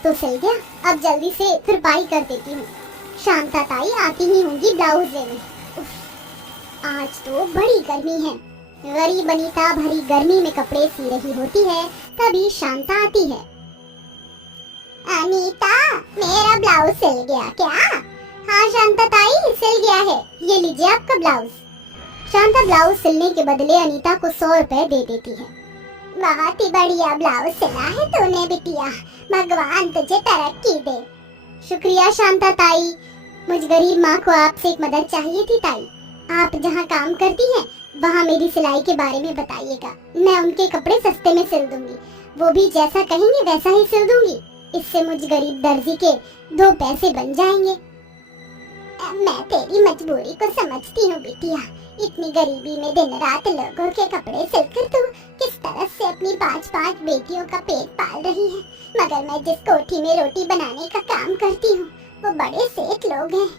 तो सिल गया, अब जल्दी से तुरपाई कर देती हूँ। शांता ताई आती ही होंगी ब्लाउज लेने। आज तो बड़ी गर्मी है। गरीब अनीता भरी गर्मी में कपड़े सी रही होती है, तभी शांता आती है। अनीता, मेरा ब्लाउज सिल गया क्या? हाँ शांता ताई, सिल गया है, ये लीजिए आपका ब्लाउज। शांता ब्लाउज सिलने के बदले अनीता को 100 रुपए दे देती है। बहुत ही बढ़िया ब्लाउज सिला है तूने बिटिया, भगवान तुझे तरक्की दे। शुक्रिया शांता ताई, मुझ गरीब माँ को आपसे एक मदद चाहिए थी ताई। आप जहाँ काम करती हैं वहाँ मेरी सिलाई के बारे में बताइएगा, मैं उनके कपड़े सस्ते में सिल दूंगी, वो भी जैसा कहेंगे वैसा ही सिल दूंगी। इससे मुझ गरीब दर्जी के 2 पैसे बन जाएंगे। मैं तेरी मजबूरी को समझती हूँ बिटिया, इतनी गरीबी में दिन रात लोगों के कपड़े सिलकर तू किस तरह से अपनी 5-5 बेटियों का पेट पाल रही है। मगर मैं जिस कोठी में रोटी बनाने का काम करती हूँ वो बड़े सेठ लोग हैं,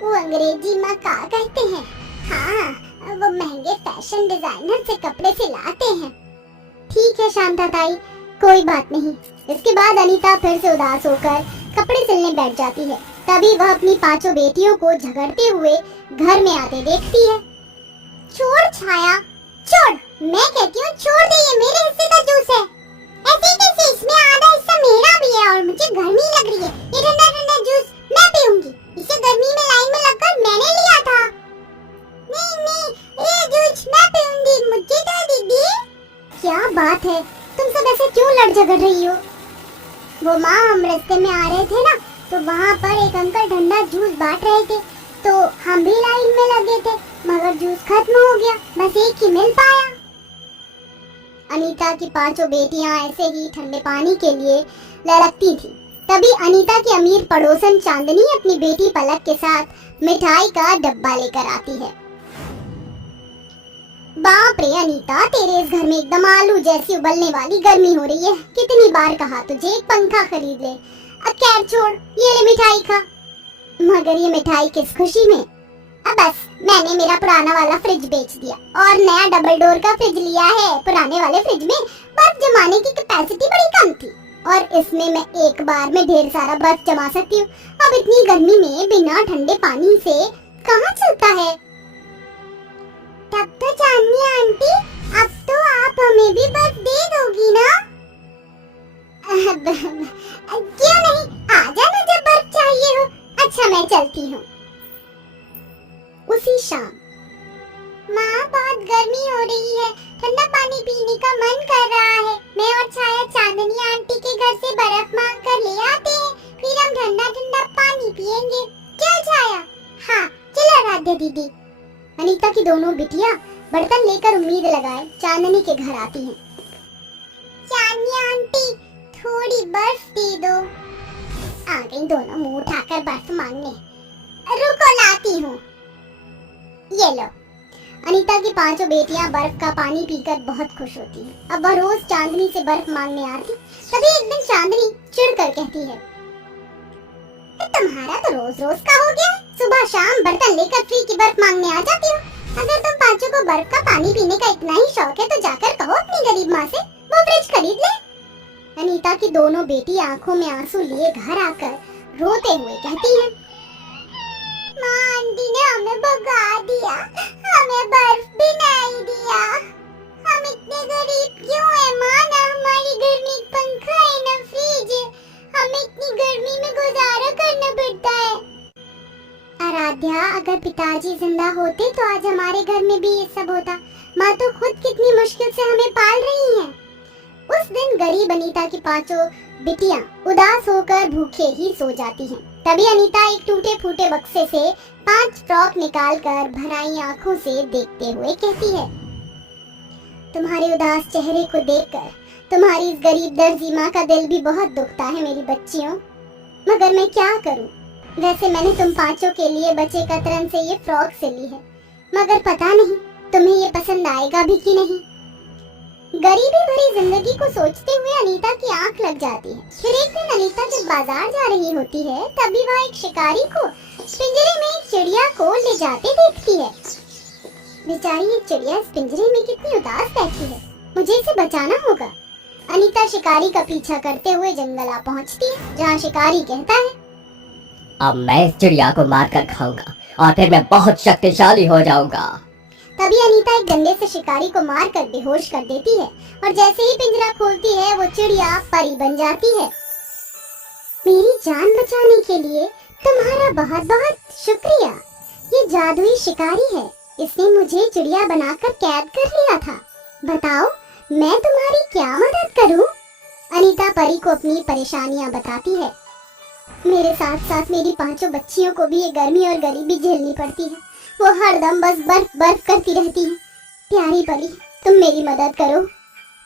वो अंग्रेजी में क्या कहते हैं, हाँ वो महंगे फैशन डिजाइनर से कपड़े सिलाते हैं। ठीक है शांता ताई, कोई बात नहीं। इसके बाद अनीता फिर से उदास होकर कपड़े सिलने बैठ जाती है। तभी वह अपनी 5 बेटियों को झगड़ते हुए घर में आते देखती है। छोड़ छाया, छोड़, मैं कहती हूँ छोड़ दे, ये मेरे हिस्से का जूस है। ऐसे कैसे, इसमें आधा हिस्सा मेरा भी है और मुझे गर्मी लग रही है, ये ठंडा ठंडा जूस मैं पीऊंगी, इसे गर्मी में लाइन में लगकर मैंने लिया था। नहीं नहीं, ये जूस मैं पीऊंगी, मुझे दो दीदी। क्या बात है, तुम सब ऐसे क्यों लड़ झगड़ रही हो? वो माँ, हम रास्ते में आ रहे थे ना, तो वहाँ पर एक अंकल ठंडा जूस बांट रहे थे, तो हम भी लाइन में लगे थे, मगर जूस खत्म हो गया, बस एक ही मिल पाया। अनीता की 5 बेटियां ऐसे ही ठंडे पानी के लिए लड़कती थी। तभी अनीता की अमीर पड़ोसन चांदनी अपनी बेटी पलक के साथ मिठाई का डब्बा लेकर आती है। बाप रे अनीता, तेरे इस घर में एकदम आलू जैसी उबलने वाली गर्मी हो रही है, कितनी बार कहा तुझे एक पंखा खरीद ले। अब खैर छोड़, ये ले मिठाई खा। मगर ये मिठाई किस खुशी में? अब बस, मैंने मेरा पुराना वाला फ्रिज बेच दिया और नया डबल डोर का फ्रिज लिया है। पुराने वाले फ्रिज में बर्फ जमाने की कैपेसिटी बड़ी कम थी और इसमें मैं एक बार में ढेर सारा बर्फ जमा सकती हूँ। अब इतनी गर्मी में बिना ठंडे पानी से कहाँ चलता है? तब तो चांदनी आंटी, अब तो आप हमें भी बर्फ दे दोगी ना? क्यों नहीं, आ जाना जब बर्फ चाहिए हो। अच्छा मैं चलती हूँ। उसी शाम, माँ बहुत गर्मी हो रही है, ठंडा पानी पीने का मन कर रहा है। मैं और छाया चांदनी आंटी के घर से बर्फ मांग कर ले आते हैं, फिर हम ठंडा ठंडा पानी पियेंगे। चल छाया। हाँ चल आराध्या दीदी। अनीता की दोनों बिटियां बर्तन लेकर उम्मीद लगाए चांदनी के घर आती हैं। चांदनी आंटी, थोड़ी बर्फ दे दो। आ गई दोनों मुंह उठाकर बर्फ मांगने। रुको लाती हूँ, ये लो। अनीता की 5 बेटियां बर्फ का पानी पीकर बहुत खुश होती हैं। अब वह रोज चांदनी से बर्फ मांगने आती। तभी एक दिन चांदनी चिढ़कर कहती है, तुम्हारा तो रोज रोज का हो गया, सुबह शाम बर्तन लेकर फ्री की बर्फ मांगने आ जाती हो। अगर तुम 5 को बर्फ का पानी पीने का इतना ही शौक है तो जाकर कहो अपनी गरीब माँ से वो फ्रिज खरीद ले। अनीता की दोनों बेटी आंखों में आंसू लिए घर आकर रोते हुए कहती हैं, माँ आंटी ने हमें भगा दिया, हमें बर्फ भी नहीं दिया। हम इतने गरीब क्यों हैं माँ? ना हमारे घर में एक पंखा है ना फ्रिज है, हमें इतनी गर्मी में गुजारा करना पड़ता है। आराध्या, अगर पिताजी जिंदा होते तो आज हमारे घर में भी ये सब होता। माँ तो खुद कितनी मुश्किल से हमें पाल रही हैं। उस दिन गरीब अनीता की 5 बिटियां उदास होकर भूखे ही सो जाती हैं। तभी अनीता एक टूटे फूटे बक्से से 5 फ्रॉक निकालकर भराई आंखों से देखते हुए कहती है, तुम्हारे उदास चेहरे को देखकर तुम्हारी इस गरीब दर्जी माँ का दिल भी बहुत दुखता है मेरी बच्चियों, मगर मैं क्या करूं? वैसे मैंने तुम 5 के लिए बचे कतरन से ये फ्रॉक सिली है, मगर पता नहीं तुम्हें ये पसंद आएगा भी कि नहीं। गरीबी भरी जिंदगी को सोचते हुए अनीता की आंख लग जाती है। फिर एक दिन अनीता जब बाजार जा रही होती है तभी वह एक शिकारी को पिंजरे में एक चिड़िया को ले जाते देखती है। बेचारी ये चिड़िया इस पिंजरे में कितनी उदास बैठी है, मुझे इसे बचाना होगा। अनीता शिकारी का पीछा करते हुए जंगल आ पहुंचती है, जहाँ शिकारी कहता है, अब मैं इस चिड़िया को मार कर खाऊंगा और फिर मैं बहुत शक्तिशाली हो जाऊंगा। तभी अनीता एक डंडे से शिकारी को मार कर बेहोश कर देती है और जैसे ही पिंजरा खोलती है वो चिड़िया परी बन जाती है। मेरी जान बचाने के लिए तुम्हारा बहुत बहुत शुक्रिया। ये जादुई शिकारी है, इसने मुझे चिड़िया बनाकर कैद कर लिया था। बताओ मैं तुम्हारी क्या मदद करूं? अनीता परी को अपनी परेशानियां बताती है। मेरे साथ साथ मेरी 5 बच्चियों को भी ये गर्मी और गरीबी झेलनी पड़ती है। वो हरदम बस बर्फ बर्फ करती रहती है। प्यारी परी, तुम मेरी मदद करो।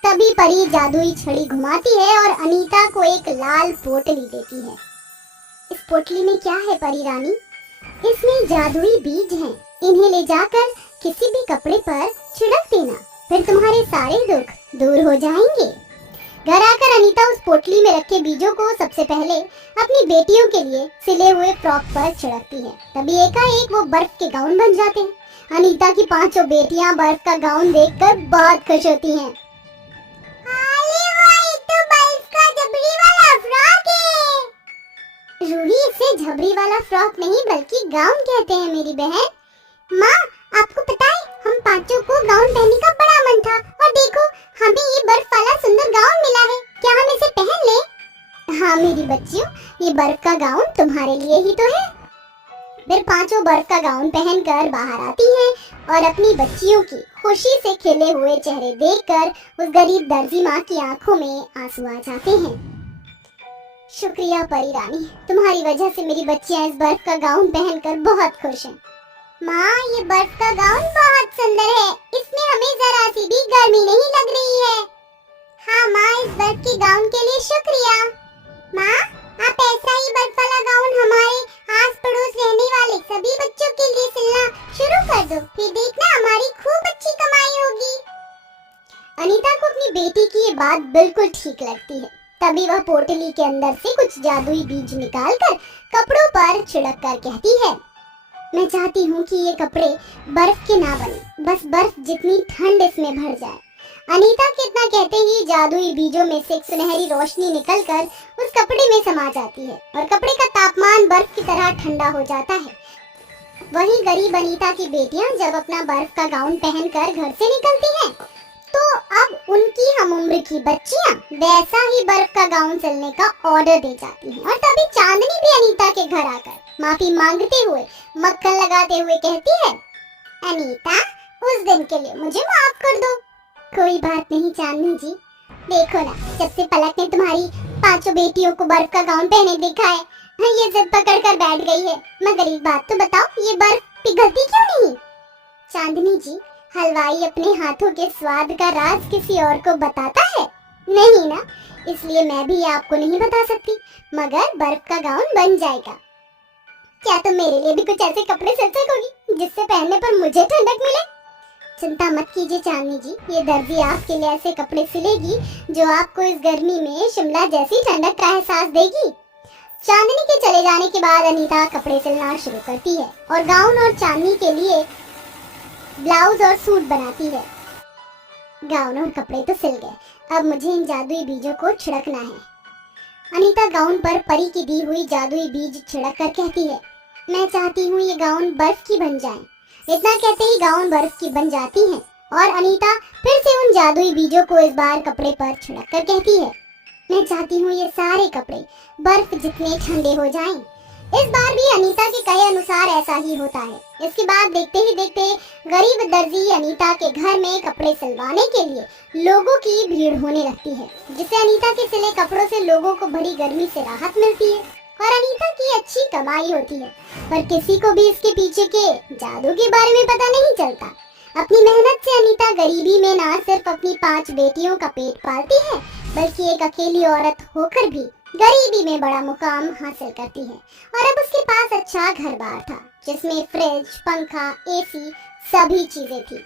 तभी परी जादुई छड़ी घुमाती है और अनीता को एक लाल पोटली देती है। इस पोटली में क्या है परी रानी? इसमें जादुई बीज हैं। इन्हें ले जाकर किसी भी कपड़े पर छिड़क देना, फिर तुम्हारे सारे दुख दूर हो जाएंगे। घर आकर अनीता उस पोटली में रखे बीजों को सबसे पहले अपनी बेटियों के लिए सिले हुए फ्रॉक पर छिड़कती है। तभी एकाएक वो बर्फ के गाउन बन जाते हैं। अनीता की 5 बेटियां बर्फ का गाउन देखकर बहुत खुश होती हैं। रूही, इसे झबरी वाला फ्रॉक नहीं बल्कि गाउन कहते हैं मेरी बहन। माँ, आपको पता है हम 5 को गाउन पहनने का बड़ा मन था और देखो हमें ये बर्फ वाला सुंदर गाउन मिला है। क्या हम इसे पहन लें? हाँ मेरी बच्चियों, ये बर्फ का गाउन तुम्हारे लिए ही तो है। फिर 5 बर्फ का गाउन पहनकर बाहर आती हैं और अपनी बच्चियों की खुशी से खिले हुए चेहरे देखकर उस गरीब दर्जी माँ की आंखों में आंसू आ जाते हैं। शुक्रिया परी रानी, तुम्हारी वजह से मेरी बच्चियां इस बर्फ का गाउन पहनकर बहुत खुश हैं। माँ, ये बर्फ का गाउन बहुत सुंदर है, इसमें हमें जरा सी भी गर्मी नहीं लग रही है। हाँ माँ, इस बर्फ के गाउन के लिए शुक्रिया। माँ, आप ऐसा ही बर्फ वाला गाउन हमारे आस पड़ोस रहने वाले सभी बच्चों के लिए सिलना शुरू कर दो, फिर देखना हमारी खूब अच्छी कमाई होगी। अनीता को अपनी बेटी की ये बात बिल्कुल ठीक लगती है। तभी वह पोटली के अंदर से कुछ जादुई बीज निकालकर कपड़ों पर छिड़क कर कहती है, मैं चाहती हूँ कि ये कपड़े बर्फ के ना बने, बस बर्फ जितनी ठंड इसमें भर जाए। अनीता के इतना कहते ही जादुई बीजों में से एक सुनहरी रोशनी निकलकर उस कपड़े में समा जाती है और कपड़े का तापमान बर्फ की तरह ठंडा हो जाता है। वहीं गरीब अनीता की बेटियां जब अपना बर्फ का गाउन पहनकर घर से निकलती हैं, तो अब उनकी हम उम्र की बच्चियां वैसा ही बर्फ का गाउन सिलने का ऑर्डर दे जाती हैं। और तभी चांदनी भी अनीता के घर आकर माफी मांगते हुए मक्खन लगाते हुए कहती है, अनीता, उस दिन के लिए मुझे माफ कर दो। कोई बात नहीं चांदनी जी, देखो ना, जब से पलक ने तुम्हारी 5 बेटियों को बर्फ का गाउन पहने देखा है, ये जिद पकड़ कर बैठ गई है। मगर एक बात तो बताओ, ये बर्फ पिघलती क्यों नहीं? चांदनी जी, हलवाई अपने हाथों के स्वाद का राज किसी और को बताता है नहीं ना, इसलिए मैं भी आपको नहीं बता सकती, मगर बर्फ का गाउन बन जाएगा। क्या तुम मेरे लिए भी कुछ ऐसे कपड़े सिल सकोगी जिससे पहनने पर मुझे ठंडक मिले? चिंता मत कीजिए चांदनी जी, ये दर्जी आपके लिए ऐसे कपड़े सिलेगी जो आपको इस गर्मी में शिमला जैसी ठंडक का एहसास देगी। चांदनी के चले जाने के बाद अनीता कपड़े सिलना शुरू करती है और गाउन और चांदनी के लिए ब्लाउज और सूट बनाती है। गाउन और कपड़े तो सिल गए, अब मुझे इन जादुई बीजों को छिड़कना है। अनीता गाउन पर परी की दी हुई जादुई बीज छिड़क कर कहती है, मैं चाहती हूँ ये गाउन बर्फ की बन जाए। इतना कहते ही गाउन बर्फ की बन जाती है और अनीता फिर से उन जादुई बीजों को इस बार कपड़े पर छिड़क कर कहती है, मैं चाहती हूँ ये सारे कपड़े बर्फ जितने ठंडे हो जाएं। इस बार भी अनीता के कहे अनुसार ऐसा ही होता है। इसके बाद देखते ही देखते गरीब दर्जी अनीता के घर में कपड़े सिलवाने के लिए लोगों की भीड़ होने लगती है, जिससे अनीता के सिले कपड़ों से लोगों को बड़ी गर्मी से राहत मिलती है और अनीता की अच्छी कमाई होती है। पर किसी को भी इसके पीछे के जादू के बारे में पता नहीं चलता। अपनी मेहनत से अनीता गरीबी में ना सिर्फ अपनी 5 बेटियों का पेट पालती है, बल्कि एक अकेली औरत होकर भी गरीबी में बड़ा मुकाम हासिल करती है। और अब उसके पास अच्छा घर बार था, जिसमें फ्रिज, पंखा, एसी सभी चीजें थी।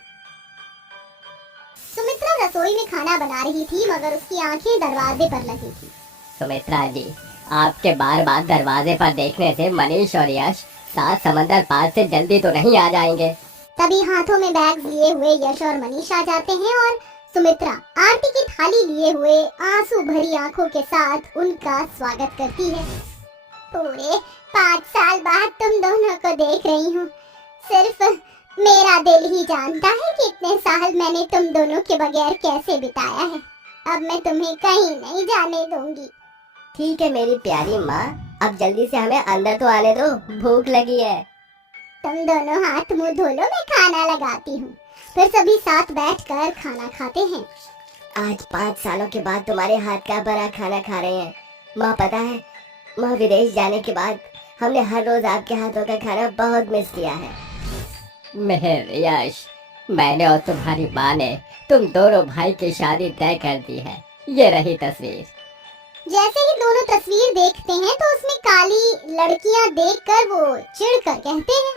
सुमित्रा रसोई में खाना बना रही थी, मगर उसकी आंखें दरवाजे पर लगी थी। सुमित्रा जी, आपके बार बार दरवाजे पर देखने से मनीष और यश 7 समंदर पार से जल्दी तो नहीं आ जाएंगे। तभी हाथों में बैग लिए हुए यश और मनीष आ जाते हैं और सुमित्रा आरती की थाली लिए हुए आंसू भरी आंखों के साथ उनका स्वागत करती है। पूरे 5 साल बाद तुम दोनों को देख रही हूँ। सिर्फ मेरा दिल ही जानता है कि इतने साल मैंने तुम दोनों के बगैर कैसे बिताया है। अब मैं तुम्हें कहीं नहीं जाने दूंगी। ठीक है मेरी प्यारी माँ, अब जल्दी से हमें अंदर तो आने दो, भूख लगी है। तुम दोनों हाथ मुंह धो लो, मैं खाना लगाती हूँ। फिर सभी साथ बैठकर खाना खाते हैं। आज 5 सालों के बाद तुम्हारे हाथ का बना खाना खा रहे हैं। माँ पता है, माँ विदेश जाने के बाद हमने हर रोज आपके हाथों का खाना बहुत मिस किया है। मेहर, यश, मैंने और तुम्हारी माँ ने तुम दोनों भाई की शादी तय कर दी है। ये रही तस्वीर। जैसे ही दोनों तस्वीर देखते हैं तो उसमें काली लड़कियां देखकर वो चिढ़कर कहते हैं,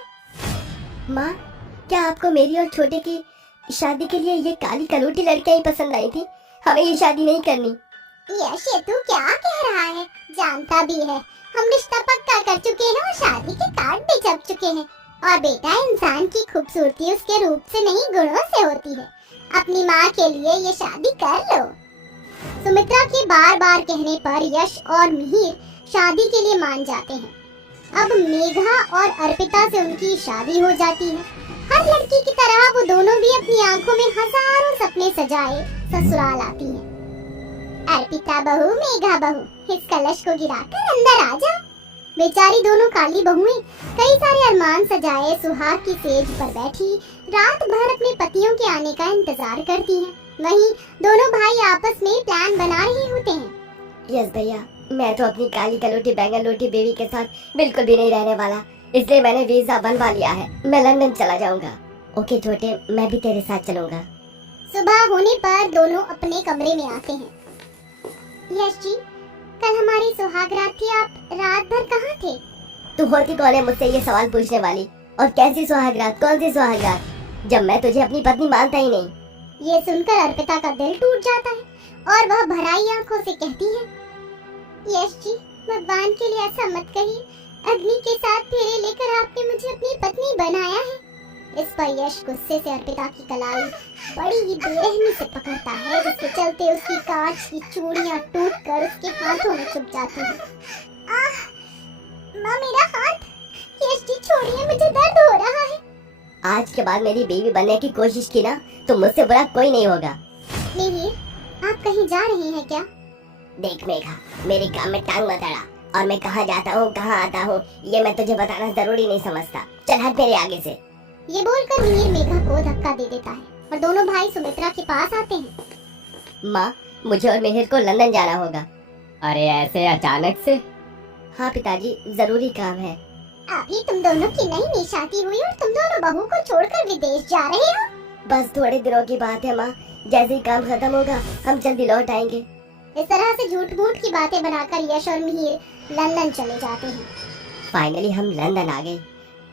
माँ क्या आपको मेरी और छोटे की शादी के लिए ये काली कलूटी लड़कियां ही पसंद आई थी? हमें ये शादी नहीं करनी। यश ये तू क्या कह रहा है? जानता भी है हम रिश्ता पक्का कर चुके हैं और शादी के कार्ड भी छप चुके हैं। और बेटा, इंसान की खूबसूरती उसके रूप से नहीं गुणों से होती है। अपनी माँ के लिए ये शादी कर लो। सुमित्रा के बार बार कहने पर यश और मिहिर शादी के लिए मान जाते हैं। अब मेघा और अर्पिता से उनकी शादी हो जाती है। हर लड़की की तरह वो दोनों भी अपनी आंखों में हजारों सपने सजाए ससुराल आती हैं। अर्पिता बहू, मेघा बहू, इस कलश को गिराकर अंदर आ जाओ। बेचारी दोनों काली बहुएं कई सारे अरमान सजाए सुहाग की सेज पर बैठी रात भर अपने पतियों के आने का इंतजार करती हैं। वहीं दोनों भाई आपस में प्लान बना रहे होते हैं। यस भैया, मैं तो अपनी काली कलूटी बैंगन रोटी बेबी के साथ बिल्कुल भी नहीं रहने वाला, इसलिए मैंने वीजा बनवा लिया है। मैं लंदन चला जाऊंगा। ओके छोटे, मैं भी तेरे साथ चलूंगा। सुबह होने पर दोनों अपने कमरे में आते हैं। यश जी, कल हमारी सुहागरात थी, आप रात भर कहाँ थे? तू होती कौन है मुझसे ये सवाल पूछने वाली? और कैसी सुहागरात, कौन सी सुहागरात, जब मैं तुझे अपनी पत्नी मानता ही नहीं। ये सुनकर अर्पिता का दिल टूट जाता है और वह भराई आंखों से कहती है, यश जी, भगवान के लिए ऐसा मत कहिए। अग्नि के साथ फेरे लेकर आपने मुझे अपनी पत्नी बनाया है। इस पर यश गुस्से से अर्पिता की कलाई बड़ी ही बेरहमी से पकड़ता है, जिसके चलते उसकी कांच की चूड़ियां टूटकर उसके हाथों में चुभ जाती हैं। आह, माँ मेरा हाथ! यश जी छोड़िए, मुझे दर्द हो रहा है। आज के बाद मेरी बीवी बनने की कोशिश की ना तो मुझसे बुरा कोई नहीं होगा। मिहिर, आप कहीं जा रहे हैं क्या? देख मेघा, मेरे काम में टांग मत अड़ा, और मैं कहाँ जाता हूँ कहाँ आता हूँ ये मैं तुझे बताना जरूरी नहीं समझता। चल हट मेरे आगे से। ये बोलकर मिहिर मेघा को धक्का दे देता है और दोनों भाई सुमित्रा के पास आते हैं। माँ, मुझे और मिहिर को लंदन जाना होगा। अरे ऐसे अचानक से? हाँ पिताजी, जरूरी काम है। अभी तुम दोनों की नई नई शादी हुई और तुम दोनों बहू को छोड़कर विदेश जा रहे हो? बस थोड़े दिनों की बात है माँ, जैसे ही काम खत्म होगा हम जल्दी लौट आएंगे। इस तरह से झूठ मूठ की बातें बनाकर यश और मिहिर लंदन चले जाते हैं। फाइनली हम लंदन आ गए।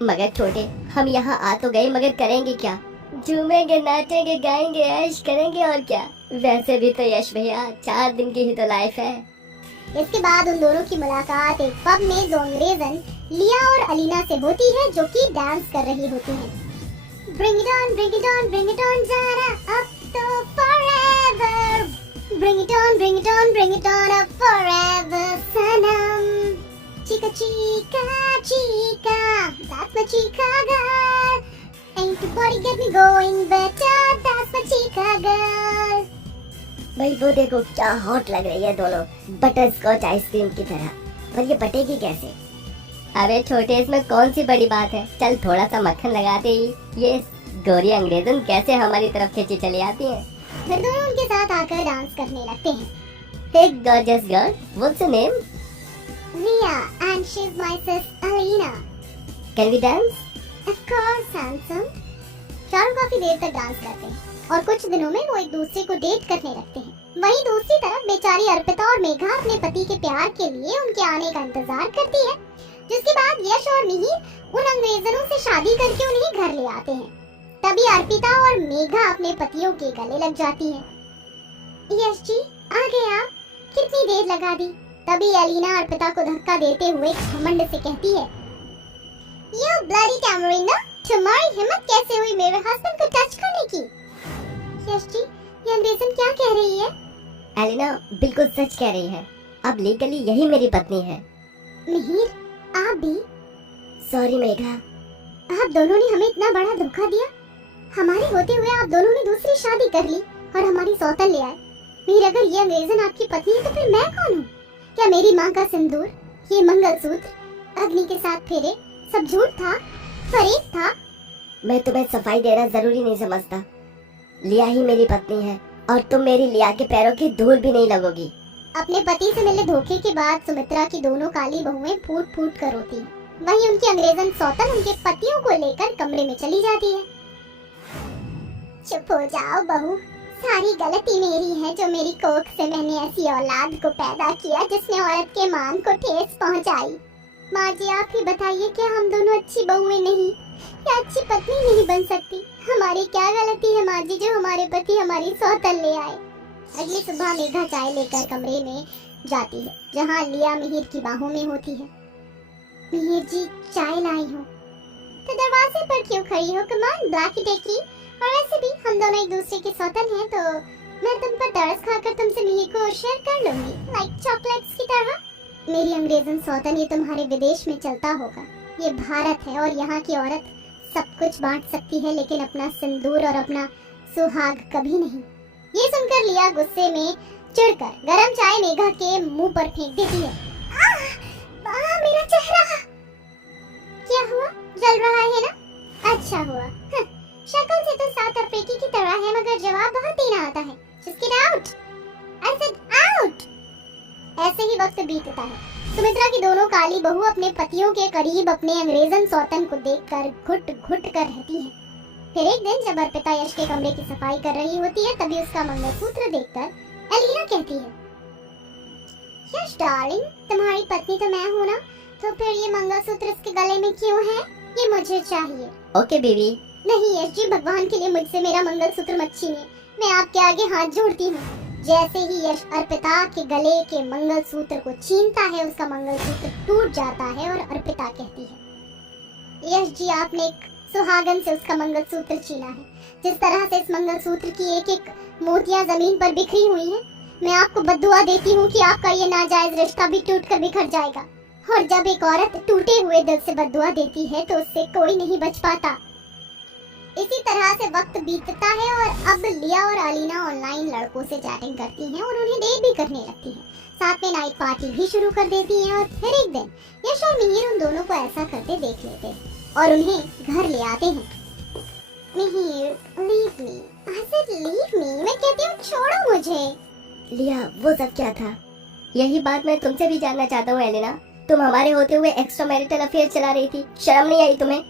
मगर छोटे, हम यहाँ आ तो गए, मगर करेंगे क्या? झूमेंगे, नाचेंगे, गाएंगे, ऐश करेंगे और क्या। वैसे भी तो यश भैया 4 दिन की ही तो लाइफ है। इसके बाद उन दोनों की मुलाकात एक पब में जोंग्रेजन लिया और अलीना से होती है, जो कि डांस कर रही होती हैं। Bring it on, bring it on, bring it on, Zara, up to forever. Bring it on, bring it on, bring it on, up forever, Sanam. Chica, chica, chica, that's my chica girl. Ain't nobody get me going better, that's my chica girl. भाई वो देखो क्या hot लग रही है दोनों, butter scotch ice cream की तरह। पर ये बटेगी कैसे? अरे छोटे, इसमें कौन सी बड़ी बात है, चल थोड़ा सा मक्खन लगाते ही ये गोरी अंग्रेजन कैसे हमारी तरफ खींची चली आती है। फिर दोनों उनके साथ आकर डांस करने लगते हैं। Hey gorgeous girl, what's your name? Ria, and she's my sis Alina. Can we dance? Of course, handsome. चारों काफी देर तक डांस करते हैं और कुछ दिनों में वो एक दूसरे को डेट करने लगते हैं। वहीं दूसरी तरफ बेचारी अर्पिता और मेघा अपने पति के प्यार के लिए उनके आने का इंतजार करती है, जिसके बाद यश और मिहिर उन अंग्रेजनों से शादी करके उन्हें घर ले आते हैं। तभी अर्पिता और मेघा अपने पतियों के गले लग जाती हैं। यश जी, आ गए आप? कितनी देर लगा दी? तभी अलीना अर्पिता को धक्का देते हुए घमंड से कहती है, You bloody Tamarina, तुम्हारी हिम्मत कैसे हुई मेरे हस्बैंड को टच करने की? यश जी, ये अंग्रेजन क्या कह रही है? एलिना बिल्कुल सच कह रही है। अब लीगली यही मेरी पत्नी है। मिहिर, आप भी? सॉरी मेघा। आप दोनों ने हमें इतना बड़ा धोखा दिया। हमारे होते हुए आप दोनों ने दूसरी शादी कर ली और हमारी सौतन ले आए। मिहिर, अगर ये अंग्रेजन आपकी पत्नी है तो फिर मैं कौन हूँ? क्या मेरी माँ का सिंदूर, ये मंगलसूत्र, अग्नि के साथ फेरे, सब झूठ था, फरेब था? मैं तुम्हें सफाई देना जरूरी नहीं समझता। लिया ही मेरी पत्नी है और तुम मेरी लिया के पैरों की धूल भी नहीं लगोगी। अपने पति से मिले धोखे के बाद सुमित्रा की दोनों काली बहुएं फूट फूट कर रोती हैं। वहीं उनकी अंग्रेजन सौतन उनके पतियों को लेकर कमरे में चली जाती है। चुप हो जाओ बहू, सारी गलती मेरी है जो मेरी कोख से मैंने ऐसी औलाद को पैदा किया जिसने औरत के मान को ठेस पहुंचाई। माँ जी, आप ही बताइए, क्या हम दोनों अच्छी बहुएं नहीं या अच्छी पत्नी नहीं बन सकती? हमारी क्या गलती है माँ जी जो हमारे पति हमारी सौतन ले आए? अगली सुबह मेघा चाय लेकर कमरे में जाती है जहाँ लिया मिहिर की बाहों में होती है। मिहिर जी, चाय लाई हूँ। तो दरवाजे पर क्यों खड़ी हो? कम ऑन, ब्लैकी टेकी। और वैसे भी हम दोनों एक दूसरे के सौतन हैं, तो मैं तुम पर तरस खाकर तुमसे मिहिर को शेयर कर लूंगी, लाइक चॉकलेट्स की तरह। मेरी अंग्रेजन सौतन, ये तुम्हारे विदेश में चलता होगा। ये भारत है और यहाँ की औरत सब कुछ बांट सकती है, लेकिन अपना सिंदूर और अपना सुहाग कभी नहीं। ये सुनकर लिया गुस्से में चिढ़कर गरम चाय मेघा के मुंह पर फेंक देती है। मेरा चेहरा क्या हुआ? जल रहा है ना? अच्छा हुआ। शक्ल से तो साउथ अफ्रीकी की तरह है, मगर जवाब बहुत देना आता है। Just get out! I said out! ऐसे ही वक्त बीतता है। सुमित्रा की दोनों काली बहू अपने पतियों के करीब अपने अंग्रेजन सौतन को देखकर घुट घुट कर रहती है। फिर एक दिन जब अर्पिता यश के कमरे की सफाई कर रही होती है, तभी उसका मंगलसूत्र देखकर एलिना कहती है, यश डार्लिंग, तुम्हारी पत्नी तो मैं हूँ ना, तो फिर ये मंगलसूत्र इसके गले में क्यों है? ये मुझे चाहिए। ओके बीवी। नहीं यश जी, भगवान के लिए मुझसे मेरा मंगलसूत्र मत छीनिए। मैं आपके आगे हाथ जोड़ती हूँ। जैसे ही यश अर्पिता के गले के मंगलसूत्र को छीनता है, उसका मंगलसूत्र टूट जाता है और अर्पिता कहती है, यश जी, आपने एक सुहागन से उसका मंगलसूत्र छीना है। जिस तरह से इस मंगलसूत्र की एक एक मोतियां जमीन पर बिखरी हुई हैं, मैं आपको बद्दुआ देती हूँ कि आपका ये नाजायज रिश्ता भी टूटकर बिखर जाएगा। और जब एक औरत टूटे हुए दिल से बद्दुआ देती है तो उससे कोई नहीं बच पाता। इसी तरह से वक्त बीतता है और अब लिया और अलीना ऑनलाइन लड़कों से चैटिंग करती हैं और उन्हें डेट भी करने लगती हैं। साथ में नाइट पार्टी भी शुरू कर देती हैं। और फिर एक दिन यश और मिहिर उन दोनों को ऐसा करते देख लेते हैं और उन्हें घर ले आते हैं। Mihir, leave me. I said leave me। मैं कहती हूँ छोड़ो मुझे। लिया, वो सब क्या था? यही बात मैं तुमसे भी जानना चाहता हूँ एलिना। तुम हमारे होते हुए एक्स्ट्रा मैरिटल अफेयर चला रही थी, शर्म नहीं आई तुम्हें?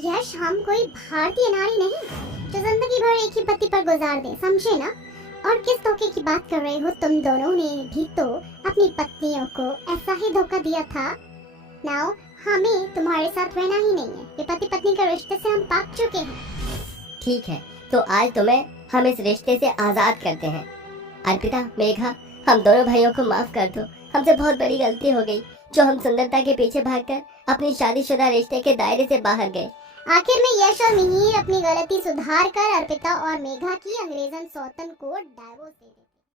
यश, हम कोई भारतीय नारी नहीं जो जिंदगी भर एक ही पति पर गुजार दे, समझे ना? और किस धोखे की बात कर रहे हो? तुम दोनों ने भी तो अपनी पत्नियों को ऐसा ही धोखा दिया था। नाउ हमें तुम्हारे साथ रहना ही नहीं है। ये पति पत्नी के रिश्ते से हम पाक चुके हैं। ठीक है, तो आज तुम्हें हम इस रिश्ते से आजाद करते हैं। अर्पिता, मेघा, हम दोनों भाइयों को माफ कर दो। हमसे बहुत बड़ी गलती हो गई जो हम सुंदरता के पीछे भागकर अपनी शादीशुदा रिश्ते के दायरे से बाहर गए। आखिर में यश और मिहिर अपनी गलती सुधार कर अर्पिता और मेघा की अंग्रेजन सौतन को डाइवोर्स दे देते।